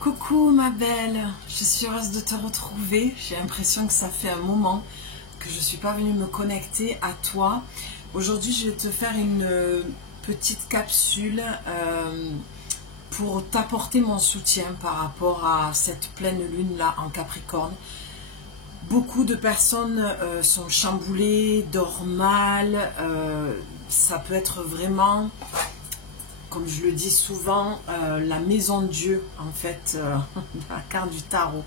Coucou ma belle, je suis heureuse de te retrouver. J'ai l'impression que ça fait un moment que je ne suis pas venue me connecter à toi. Aujourd'hui, je vais te faire une petite capsule pour t'apporter mon soutien par rapport à cette pleine lune là en Capricorne. Beaucoup de personnes sont chamboulées, dorment mal. Ça peut être vraiment, comme je le dis souvent, la maison de Dieu, en fait, la carte du tarot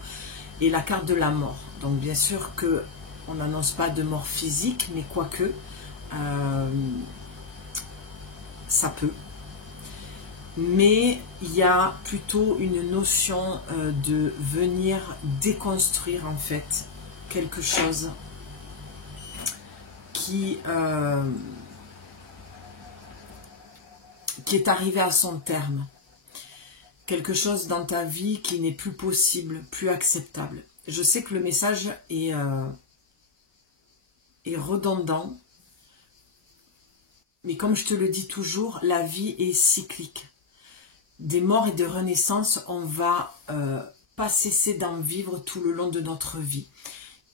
et la carte de la mort. Donc bien sûr que on n'annonce pas de mort physique, mais quoique, ça peut. Mais il y a plutôt une notion de venir déconstruire en fait quelque chose qui est arrivé à son terme. Quelque chose dans ta vie qui n'est plus possible, plus acceptable. Je sais que le message est redondant, mais comme je te le dis toujours, la vie est cyclique. Des morts et des renaissances, on va pas cesser d'en vivre tout le long de notre vie.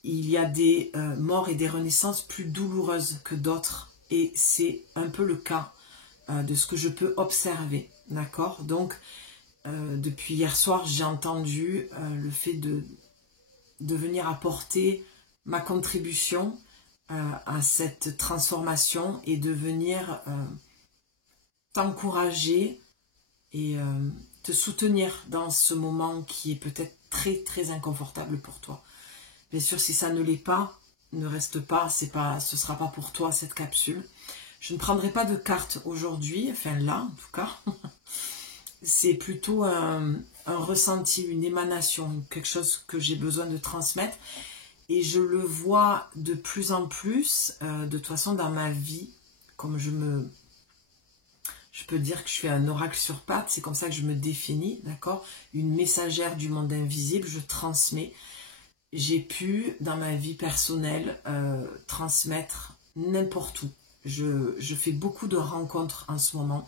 Il y a des morts et des renaissances plus douloureuses que d'autres, et c'est un peu le cas de ce que je peux observer, d'accord? Donc, depuis hier soir, j'ai entendu le fait de venir apporter ma contribution à cette transformation et de venir t'encourager et te soutenir dans ce moment qui est peut-être très très inconfortable pour toi. Bien sûr, si ça ne l'est pas, ne reste pas, ce ne sera pas pour toi cette capsule. Je ne prendrai pas de carte aujourd'hui, enfin là en tout cas. C'est plutôt un ressenti, une émanation, quelque chose que j'ai besoin de transmettre. Et je le vois de plus en plus, de toute façon dans ma vie, comme je peux dire que je suis un oracle sur pattes, c'est comme ça que je me définis, d'accord? Une messagère du monde invisible, je transmets. J'ai pu, dans ma vie personnelle, transmettre n'importe où. Je fais beaucoup de rencontres en ce moment,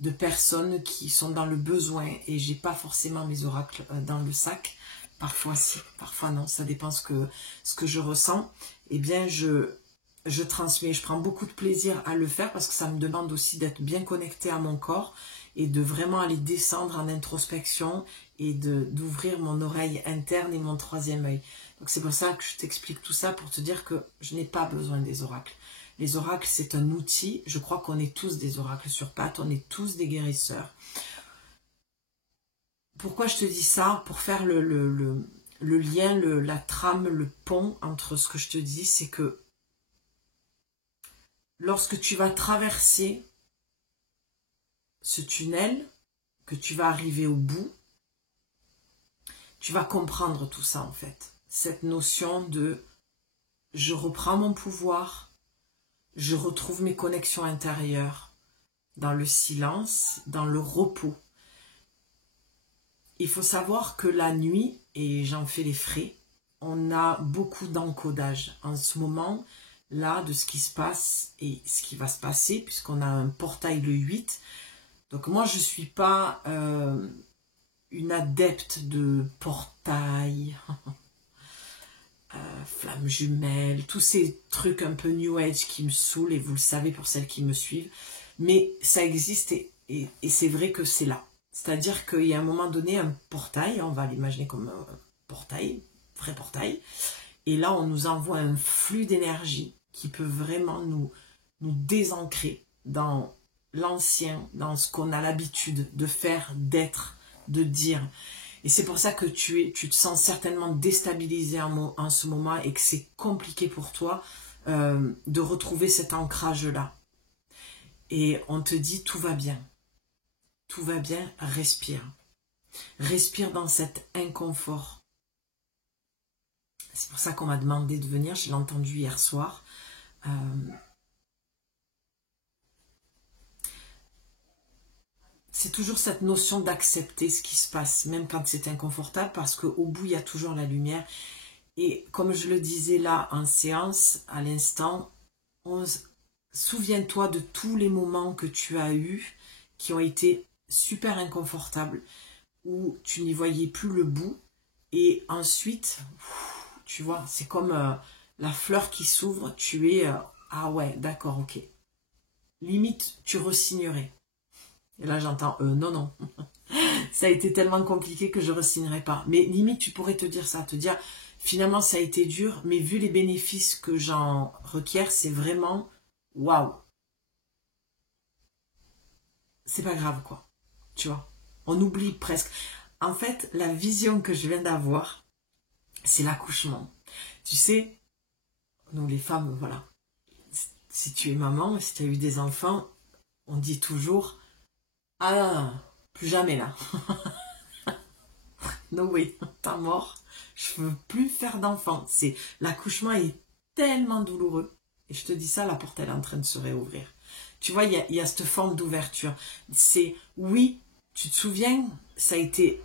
de personnes qui sont dans le besoin, et j'ai pas forcément mes oracles dans le sac. Parfois si, parfois non, ça dépend ce que je ressens. Eh bien, je transmets, je prends beaucoup de plaisir à le faire parce que ça me demande aussi d'être bien connecté à mon corps et de vraiment aller descendre en introspection et d'ouvrir mon oreille interne et mon troisième œil. Donc c'est pour ça que je t'explique tout ça, pour te dire que je n'ai pas besoin des oracles. Les oracles, c'est un outil. Je crois qu'on est tous des oracles sur pattes, on est tous des guérisseurs. Pourquoi je te dis ça? Pour faire le lien, la trame, le pont entre ce que je te dis, c'est que lorsque tu vas traverser ce tunnel, que tu vas arriver au bout, tu vas comprendre tout ça en fait. Cette notion de je reprends mon pouvoir, je retrouve mes connexions intérieures dans le silence, dans le repos. Il faut savoir que la nuit, et j'en fais les frais, on a beaucoup d'encodage en ce moment là de ce qui se passe et ce qui va se passer, puisqu'on a un portail le 8. Donc moi je ne suis pas une adepte de portail, flammes jumelles, tous ces trucs un peu new age qui me saoulent, et vous le savez pour celles qui me suivent, mais ça existe et c'est vrai que c'est là. C'est-à-dire qu'il y a un moment donné un portail, on va l'imaginer comme un portail, vrai portail, et là on nous envoie un flux d'énergie qui peut vraiment nous désancrer dans l'ancien, dans ce qu'on a l'habitude de faire, d'être, de dire. Et c'est pour ça que tu te sens certainement déstabilisé en ce moment et que c'est compliqué pour toi de retrouver cet ancrage-là. Et on te dit tout va bien. Tout va bien, respire. Respire dans cet inconfort. C'est pour ça qu'on m'a demandé de venir, je l'ai entendu hier soir. C'est toujours cette notion d'accepter ce qui se passe, même quand c'est inconfortable, parce qu'au bout, il y a toujours la lumière. Et comme je le disais là en séance, à l'instant, souviens-toi de tous les moments que tu as eus qui ont été super inconfortables. où tu n'y voyais plus le bout. Et ensuite, tu vois, c'est comme la fleur qui s'ouvre, tu es... ah ouais, d'accord, ok. Limite, tu re-signerais. Et là, j'entends, non, non. Ça a été tellement compliqué que je ne re-signerai pas. Mais limite, tu pourrais te dire ça, te dire, finalement, ça a été dur, mais vu les bénéfices que j'en requiers, c'est vraiment, waouh. C'est pas grave, quoi. Tu vois, on oublie presque. En fait, la vision que je viens d'avoir, c'est l'accouchement. Tu sais, nous les femmes, voilà, si tu es maman, si tu as eu des enfants, on dit toujours, ah, plus jamais là. No way, t'es mort. Je veux plus faire d'enfants. C'est l'accouchement est tellement douloureux. Et je te dis ça, la porte elle est en train de se réouvrir. Tu vois, il y a cette forme d'ouverture. C'est, oui, tu te souviens, ça a été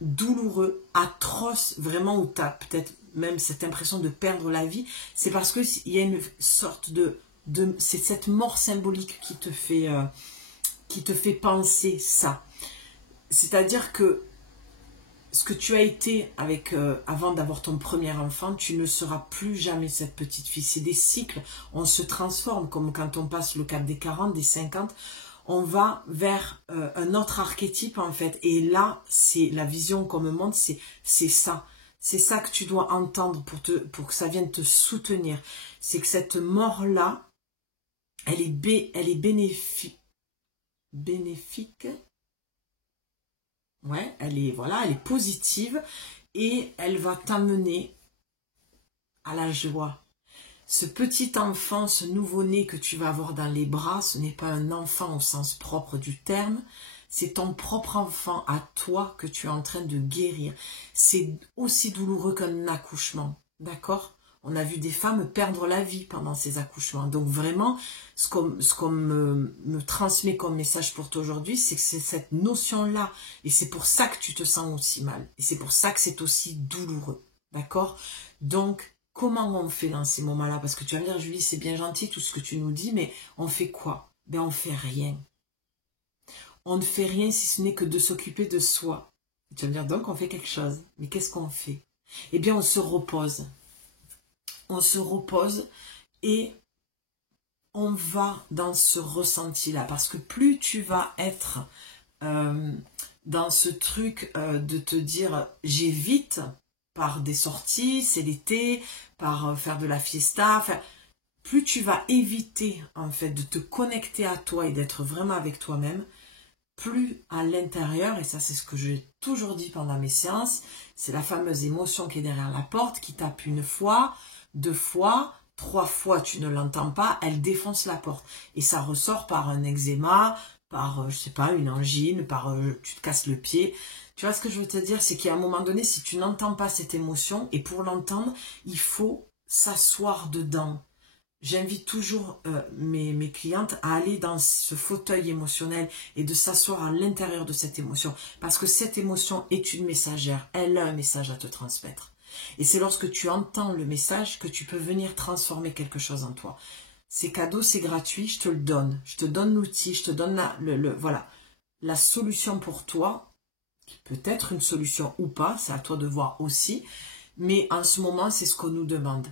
douloureux, atroce, vraiment, où tu as peut-être même cette impression de perdre la vie. C'est parce qu'il y a une sorte c'est cette mort symbolique qui te fait penser ça. C'est-à-dire que ce que tu as été avec avant d'avoir ton premier enfant, tu ne seras plus jamais cette petite fille. C'est des cycles, on se transforme, comme quand on passe le cap des 40, des 50, on va vers un autre archétype en fait. Et là, c'est la vision qu'on me montre, c'est ça. C'est ça que tu dois entendre pour que ça vienne te soutenir. C'est que cette mort-là, elle est bénéfique. Bénéfique. Ouais, elle est positive et elle va t'amener à la joie. Ce petit enfant, ce nouveau-né que tu vas avoir dans les bras, ce n'est pas un enfant au sens propre du terme, c'est ton propre enfant à toi que tu es en train de guérir. C'est aussi douloureux qu'un accouchement, d'accord ? On a vu des femmes perdre la vie pendant ces accouchements. Donc vraiment, ce qu'on me transmet comme message pour toi aujourd'hui, c'est que c'est cette notion-là. Et c'est pour ça que tu te sens aussi mal. Et c'est pour ça que c'est aussi douloureux. D'accord ? Donc, comment on fait dans ces moments-là? Parce que tu vas me dire, Julie, c'est bien gentil tout ce que tu nous dis, mais on fait quoi? Ben, on fait rien. On ne fait rien si ce n'est que de s'occuper de soi. Tu vas me dire, donc on fait quelque chose. Mais qu'est-ce qu'on fait? Eh bien, on se repose. On se repose et on va dans ce ressenti-là. Parce que plus tu vas être dans ce truc de te dire j'évite par des sorties, c'est l'été, par faire de la fiesta, plus tu vas éviter en fait de te connecter à toi et d'être vraiment avec toi-même, plus à l'intérieur, et ça c'est ce que j'ai toujours dit pendant mes séances, c'est la fameuse émotion qui est derrière la porte, qui tape une fois, 2 fois, 3 fois, tu ne l'entends pas, elle défonce la porte. Et ça ressort par un eczéma, par, je sais pas, une angine, par tu te casses le pied. Tu vois ce que je veux te dire, c'est qu'à un moment donné, si tu n'entends pas cette émotion, et pour l'entendre, il faut s'asseoir dedans. J'invite toujours mes clientes à aller dans ce fauteuil émotionnel et de s'asseoir à l'intérieur de cette émotion. Parce que cette émotion est une messagère, elle a un message à te transmettre. Et c'est lorsque tu entends le message que tu peux venir transformer quelque chose en toi. C'est cadeau, c'est gratuit, je te le donne. Je te donne l'outil, je te donne voilà, la solution pour toi, qui peut être une solution ou pas, c'est à toi de voir aussi. Mais en ce moment, c'est ce qu'on nous demande,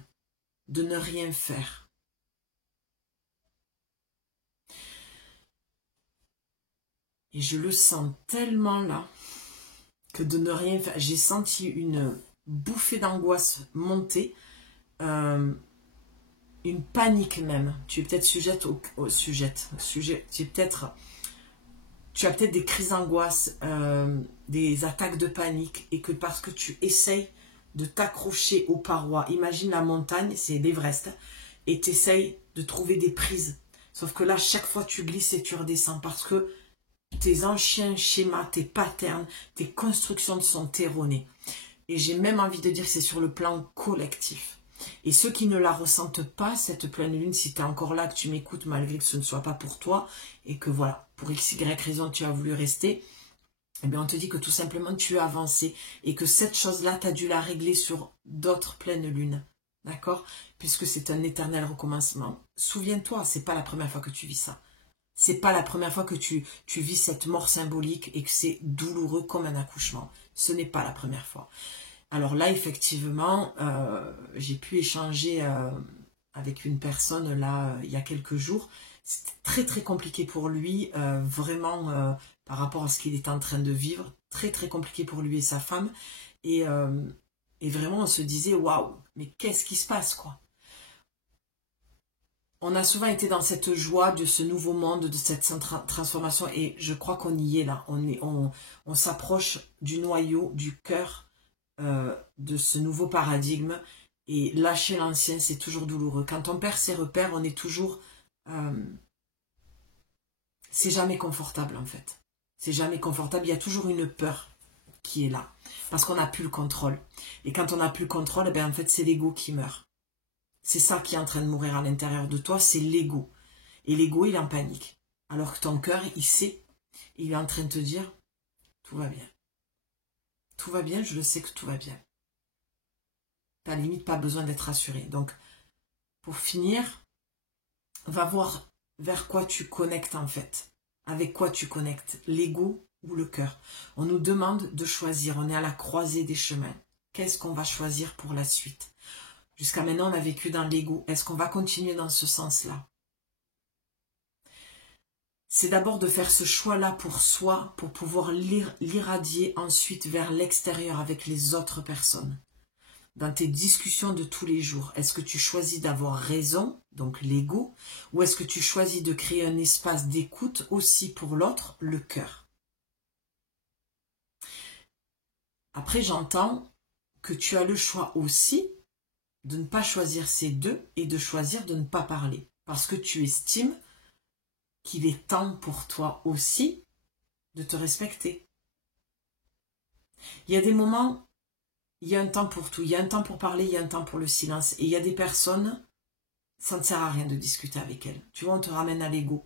de ne rien faire. Et je le sens tellement là, que de ne rien faire. J'ai senti une bouffée d'angoisse monter, une panique même. Tu es peut-être sujette tu as peut-être des crises d'angoisse, des attaques de panique, et que parce que tu essayes de t'accrocher aux parois, imagine la montagne, c'est l'Everest, et tu essayes de trouver des prises. Sauf que là, chaque fois tu glisses et tu redescends, parce que tes anciens schémas, tes patterns, tes constructions sont erronées. Et j'ai même envie de dire que c'est sur le plan collectif. Et ceux qui ne la ressentent pas, cette pleine lune, si tu es encore là, que tu m'écoutes malgré que ce ne soit pas pour toi, et que voilà, pour x, y raison, tu as voulu rester, eh bien on te dit que tout simplement tu as avancé, et que cette chose-là, tu as dû la régler sur d'autres pleines lunes. D'accord? Puisque c'est un éternel recommencement. Souviens-toi, c'est pas la première fois que tu vis ça. C'est pas la première fois que tu vis cette mort symbolique et que c'est douloureux comme un accouchement. Ce n'est pas la première fois. Alors là, effectivement, j'ai pu échanger avec une personne là il y a quelques jours. C'était très très compliqué pour lui, vraiment par rapport à ce qu'il est en train de vivre. Très très compliqué pour lui et sa femme. Et vraiment, on se disait, waouh, mais qu'est-ce qui se passe, quoi? On a souvent été dans cette joie de ce nouveau monde, de cette transformation, et je crois qu'on y est là. On s'approche du noyau, du cœur de ce nouveau paradigme, et lâcher l'ancien, c'est toujours douloureux. Quand on perd ses repères, on est toujours... c'est jamais confortable, en fait. C'est jamais confortable, il y a toujours une peur qui est là, parce qu'on n'a plus le contrôle. Et quand on n'a plus le contrôle, ben, en fait, c'est l'ego qui meurt. C'est ça qui est en train de mourir à l'intérieur de toi, c'est l'ego. Et l'ego, il est en panique. Alors que ton cœur, il sait, il est en train de te dire, tout va bien. Tout va bien, je le sais que tout va bien. T'as limite pas besoin d'être rassuré. Donc, pour finir, va voir vers quoi tu connectes en fait. Avec quoi tu connectes, l'ego ou le cœur. On nous demande de choisir, on est à la croisée des chemins. Qu'est-ce qu'on va choisir pour la suite? Jusqu'à maintenant, on a vécu dans l'ego. Est-ce qu'on va continuer dans ce sens-là? C'est d'abord de faire ce choix-là pour soi, pour pouvoir l'irradier ensuite vers l'extérieur avec les autres personnes. Dans tes discussions de tous les jours, est-ce que tu choisis d'avoir raison, donc l'ego, ou est-ce que tu choisis de créer un espace d'écoute aussi pour l'autre, le cœur? Après, j'entends que tu as le choix aussi de ne pas choisir ces deux et de choisir de ne pas parler. Parce que tu estimes qu'il est temps pour toi aussi de te respecter. Il y a des moments, il y a un temps pour tout. Il y a un temps pour parler, il y a un temps pour le silence. Et il y a des personnes, ça ne sert à rien de discuter avec elles. Tu vois, on te ramène à l'ego.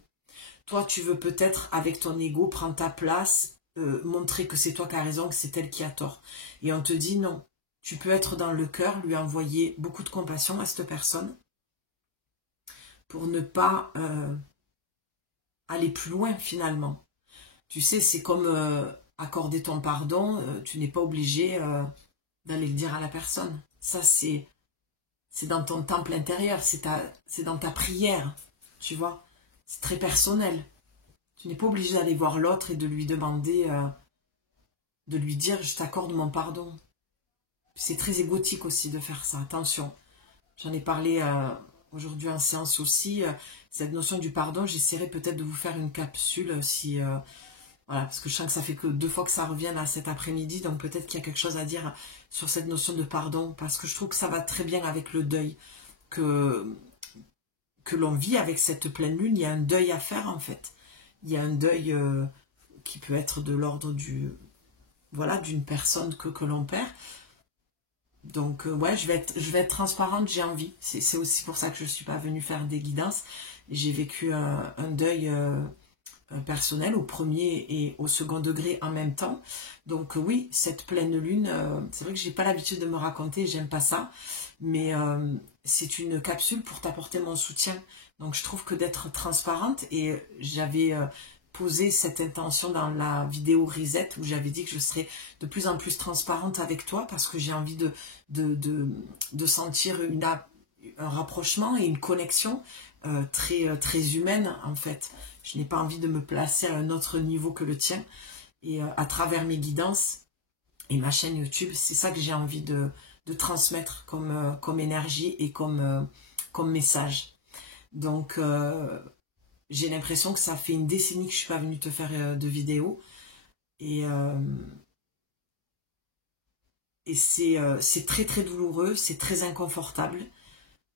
Toi, tu veux peut-être, avec ton ego, prendre ta place, montrer que c'est toi qui as raison, que c'est elle qui a tort. Et on te dit non. Tu peux être dans le cœur, lui envoyer beaucoup de compassion à cette personne pour ne pas aller plus loin finalement. Tu sais, c'est comme accorder ton pardon, tu n'es pas obligé d'aller le dire à la personne. Ça, c'est dans ton temple intérieur, c'est dans ta prière, tu vois. C'est très personnel. Tu n'es pas obligé d'aller voir l'autre et de lui demander, de lui dire « je t'accorde mon pardon ». C'est très égotique aussi de faire ça, attention. J'en ai parlé aujourd'hui en séance aussi. Cette notion du pardon, j'essaierai peut-être de vous faire une capsule si... voilà, parce que je sens que ça fait que 2 fois que ça revient là cet après-midi, donc peut-être qu'il y a quelque chose à dire sur cette notion de pardon, parce que je trouve que ça va très bien avec le deuil que l'on vit avec cette pleine lune. Il y a un deuil à faire en fait. Il y a un deuil qui peut être de l'ordre du... voilà, d'une personne que l'on perd. Donc ouais, je vais être transparente, j'ai envie. C'est aussi pour ça que je ne suis pas venue faire des guidances. J'ai vécu un deuil personnel au premier et au second degré en même temps. Donc oui, cette pleine lune, c'est vrai que j'ai pas l'habitude de me raconter, j'aime pas ça. Mais c'est une capsule pour t'apporter mon soutien. Donc je trouve que d'être transparente, et j'avais... poser cette intention dans la vidéo Reset où j'avais dit que je serais de plus en plus transparente avec toi parce que j'ai envie de sentir un rapprochement et une connexion très humaine en fait. Je n'ai pas envie de me placer à un autre niveau que le tien, et à travers mes guidances et ma chaîne YouTube, c'est ça que j'ai envie de transmettre comme énergie et comme message. Donc j'ai l'impression que ça fait une décennie que je ne suis pas venue te faire de vidéo. Et c'est très très douloureux, c'est très inconfortable.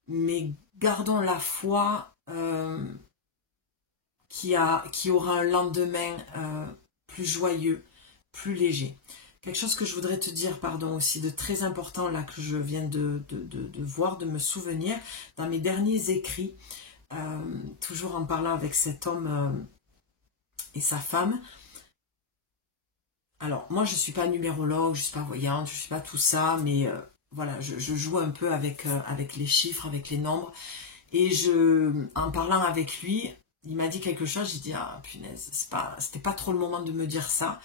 Mais gardons la foi qui aura un lendemain plus joyeux, plus léger. Quelque chose que je voudrais te dire, pardon, aussi de très important, là, que je viens de voir, de me souvenir, dans mes derniers écrits, toujours en parlant avec cet homme et sa femme. Alors, moi, je ne suis pas numérologue, je ne suis pas voyante, je ne suis pas tout ça, mais voilà, je joue un peu avec les chiffres, avec les nombres. Et en parlant avec lui, Il m'a dit quelque chose, j'ai dit, ah punaise, c'était pas trop le moment de me dire ça.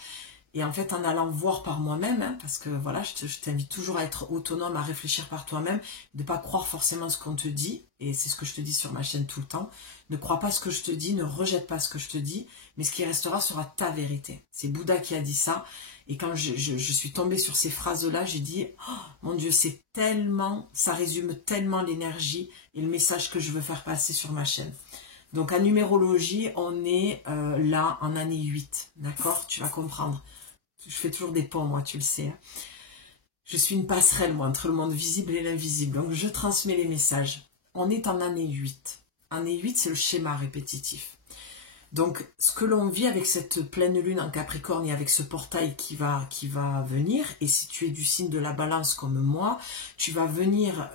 Et en fait, en allant voir par moi-même, hein, parce que voilà, je t'invite toujours à être autonome, à réfléchir par toi-même, de ne pas croire forcément ce qu'on te dit, et c'est ce que je te dis sur ma chaîne tout le temps. Ne crois pas ce que je te dis, ne rejette pas ce que je te dis, mais ce qui restera sera ta vérité. C'est Bouddha qui a dit ça, et quand je suis tombée sur ces phrases-là, j'ai dit, oh, mon Dieu, c'est tellement, ça résume tellement l'énergie et le message que je veux faire passer sur ma chaîne. Donc en numérologie, on est là en année 8, d'accord? Tu vas comprendre. Je fais toujours des ponts, moi, tu le sais. Je suis une passerelle, moi, entre le monde visible et l'invisible. Donc, je transmets les messages. On est en année 8. Année 8, c'est le schéma répétitif. Donc, ce que l'on vit avec cette pleine lune en Capricorne et avec ce portail qui va venir, et si tu es du signe de la Balance comme moi, tu vas venir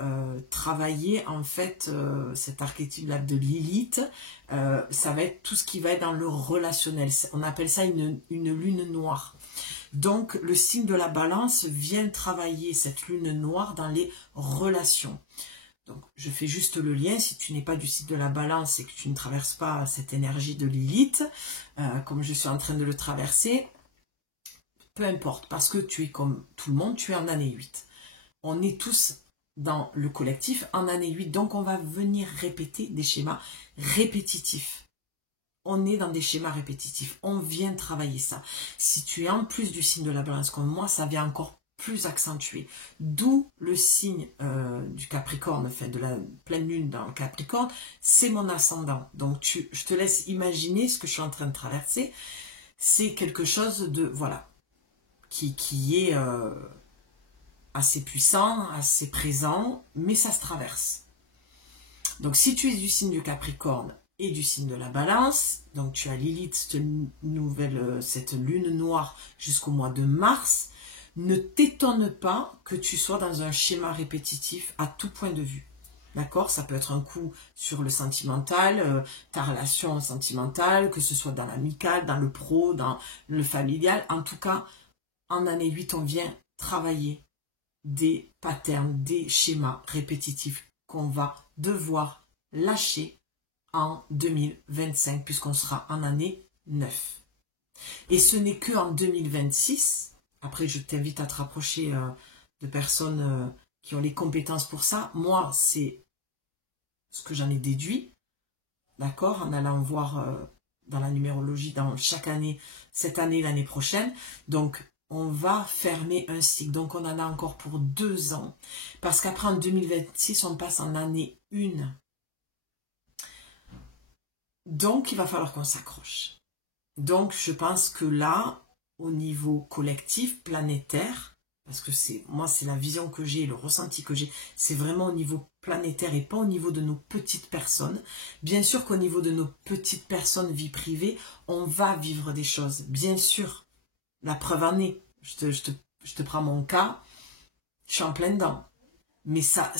travailler, en fait, cet archétype-là de Lilith. Ça va être tout ce qui va être dans le relationnel. On appelle ça une lune noire. Donc, le signe de la Balance vient travailler cette lune noire dans les relations. Donc, je fais juste le lien. Si tu n'es pas du signe de la Balance et que tu ne traverses pas cette énergie de Lilith, comme je suis en train de le traverser, peu importe, parce que tu es comme tout le monde, tu es en année 8. On est tous dans le collectif en année 8, donc on va venir répéter des schémas répétitifs. On est dans des schémas répétitifs. On vient travailler ça. Si tu es en plus du signe de la Balance comme moi, ça vient encore plus accentuer. D'où le signe du Capricorne, enfin de la pleine lune dans le Capricorne, c'est mon ascendant. Donc je te laisse imaginer ce que je suis en train de traverser. C'est quelque chose de, voilà, qui est assez puissant, assez présent, mais ça se traverse. Donc si tu es du signe du Capricorne, et du signe de la Balance, donc tu as Lilith, cette lune noire jusqu'au mois de mars, ne t'étonne pas que tu sois dans un schéma répétitif à tout point de vue. D'accord? Ça peut être un coup sur le sentimental, ta relation sentimentale, que ce soit dans l'amical, dans le pro, dans le familial. En tout cas, en année 8, on vient travailler des patterns, des schémas répétitifs qu'on va devoir lâcher en 2025, puisqu'on sera en année 9. Et ce n'est que en 2026, après je t'invite à te rapprocher de personnes qui ont les compétences pour ça. Moi, c'est ce que j'en ai déduit, d'accord, en allant voir dans la numérologie dans chaque année, cette année, l'année prochaine. Donc, on va fermer un cycle. Donc, on en a encore pour 2 ans. Parce qu'après, en 2026, on passe en année 1. Donc, il va falloir qu'on s'accroche. Donc, je pense que là, au niveau collectif, planétaire, parce que moi, c'est la vision que j'ai, le ressenti que j'ai, c'est vraiment au niveau planétaire et pas au niveau de nos petites personnes. Bien sûr qu'au niveau de nos petites personnes, vie privée, on va vivre des choses. Bien sûr, la preuve en est. Je te prends mon cas, je suis en plein dedans. Mais ça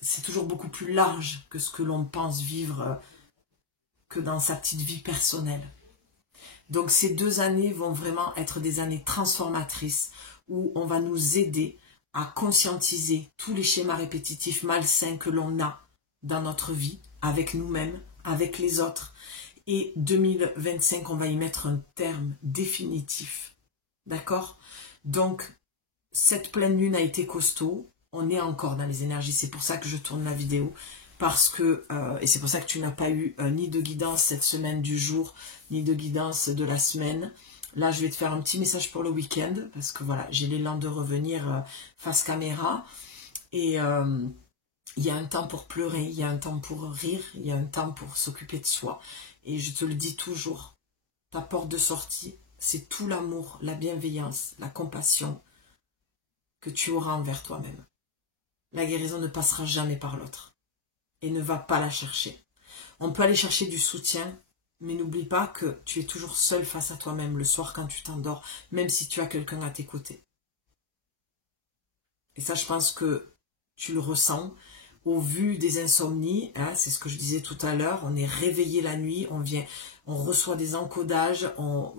c'est toujours beaucoup plus large que ce que l'on pense vivre que dans sa petite vie personnelle. Donc ces 2 années vont vraiment être des années transformatrices où on va nous aider à conscientiser tous les schémas répétitifs malsains que l'on a dans notre vie, avec nous-mêmes, avec les autres. Et 2025, on va y mettre un terme définitif. D'accord? Donc, cette pleine lune a été costaud. On est encore dans les énergies. C'est pour ça que je tourne la vidéo. Parce que, et c'est pour ça que tu n'as pas eu ni de guidance cette semaine du jour, ni de guidance de la semaine. Là, je vais te faire un petit message pour le week-end, parce que voilà, j'ai l'élan de revenir face caméra. Et il y a un temps pour pleurer, il y a un temps pour rire, il y a un temps pour s'occuper de soi. Et je te le dis toujours, ta porte de sortie, c'est tout l'amour, la bienveillance, la compassion que tu auras envers toi-même. La guérison ne passera jamais par l'autre. Et ne va pas la chercher. On peut aller chercher du soutien, mais n'oublie pas que tu es toujours seul face à toi-même le soir quand tu t'endors, même si tu as quelqu'un à tes côtés. Et ça, je pense que tu le ressens. Au vu des insomnies, hein, c'est ce que je disais tout à l'heure, on est réveillé la nuit, on reçoit des encodages,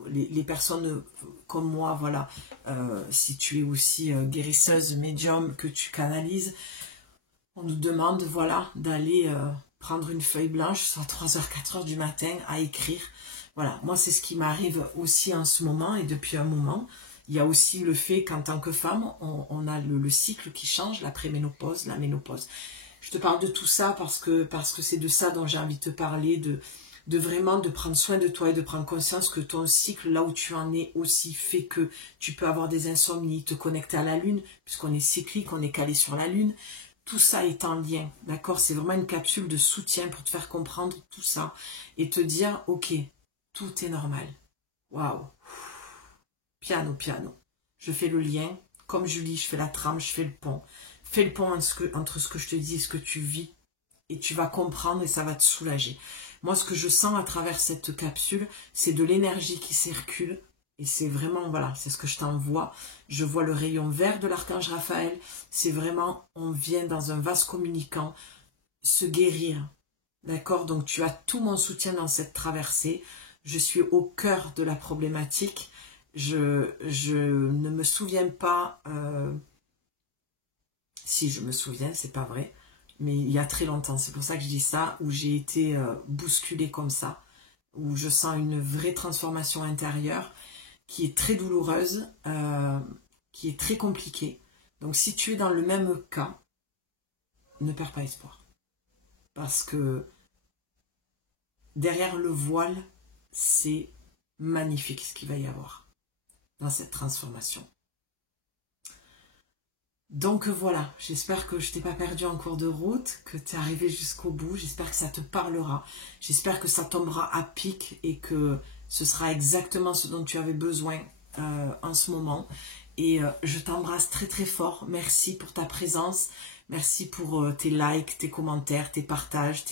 les personnes comme moi, voilà, si tu es aussi guérisseuse, médium, que tu canalises, on nous demande, voilà, d'aller prendre une feuille blanche, soit 3h, 4h du matin, à écrire. Voilà, moi c'est ce qui m'arrive aussi en ce moment et depuis un moment. Il y a aussi le fait qu'en tant que femme, on a le cycle qui change, la préménopause, la ménopause. Je te parle de tout ça parce que c'est de ça dont j'ai envie de te parler, de vraiment de prendre soin de toi et de prendre conscience que ton cycle, là où tu en es aussi, fait que tu peux avoir des insomnies, te connecter à la lune, puisqu'on est cyclique, on est calé sur la lune. Tout ça est en lien, d'accord? C'est vraiment une capsule de soutien pour te faire comprendre tout ça et te dire, ok, tout est normal. Waouh! Piano, piano. Je fais le lien. Comme Julie, je fais la trame, je fais le pont. Fais le pont entre ce que je te dis et ce que tu vis. Et tu vas comprendre et ça va te soulager. Moi, ce que je sens à travers cette capsule, c'est de l'énergie qui circule. Et c'est vraiment, voilà, c'est ce que je t'envoie. Je vois le rayon vert de l'archange Raphaël. C'est vraiment, on vient dans un vase communicant se guérir. D'accord? Donc, tu as tout mon soutien dans cette traversée. Je suis au cœur de la problématique. Je ne me souviens pas... si, je me souviens, c'est pas vrai. Mais il y a très longtemps, c'est pour ça que je dis ça, où j'ai été bousculée comme ça, où je sens une vraie transformation intérieure qui est très douloureuse, qui est très compliquée. Donc si tu es dans le même cas, ne perds pas espoir. Parce que derrière le voile, c'est magnifique ce qu'il va y avoir dans cette transformation. Donc voilà, j'espère que je t'ai pas perdu en cours de route, que tu es arrivé jusqu'au bout, j'espère que ça te parlera, j'espère que ça tombera à pic et que ce sera exactement ce dont tu avais besoin en ce moment. Et je t'embrasse très très fort, merci pour ta présence, merci pour tes likes, tes commentaires, tes partages,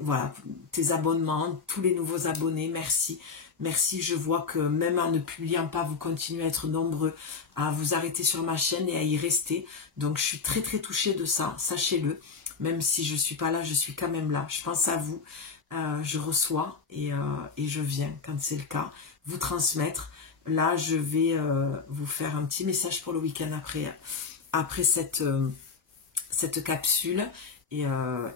voilà, tes abonnements, tous les nouveaux abonnés, merci. Merci, je vois que même en ne publiant pas, vous continuez à être nombreux à vous arrêter sur ma chaîne et à y rester. Donc je suis très très touchée de ça, sachez-le. Même si je ne suis pas là, je suis quand même là. Je pense à vous, je reçois et je viens, quand c'est le cas, vous transmettre. Là, je vais vous faire un petit message pour le week-end après cette capsule. Et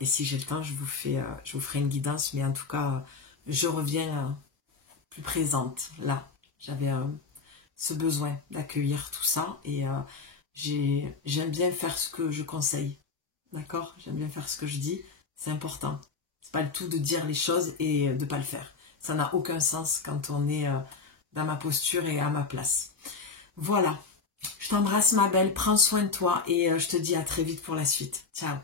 si j'ai le temps, je vous ferai une guidance. Mais en tout cas, je reviens plus présente. Là, j'avais ce besoin d'accueillir tout ça. Et j'aime bien faire ce que je conseille. D'accord? J'aime bien faire ce que je dis. C'est important. C'est pas le tout de dire les choses et de pas le faire. Ça n'a aucun sens quand on est dans ma posture et à ma place. Voilà. Je t'embrasse ma belle. Prends soin de toi et je te dis à très vite pour la suite. Ciao.